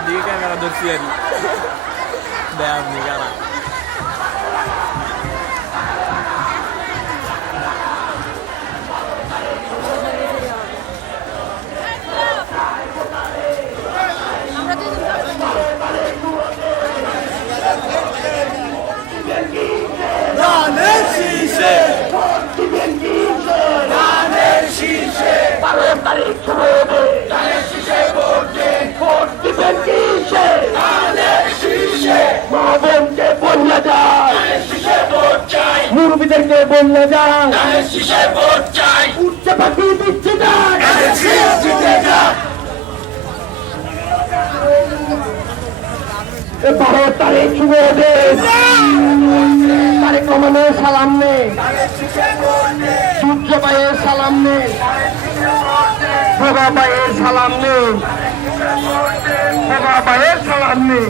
দিকে ক্যামেরা ধরছি আর ব্যায়াম নিকারা মুরব্বীদেরকে বললে যায় উচ্চ পাখি দিচ্ছে বারো তারিখ শুভ তারিখ রহমানের সালাম নেই সূর্য ভাইয়ের সালাম নেই প্রভা ভাইয়ের সালাম নেই প্রভা ভাইয়ের সালাম নেই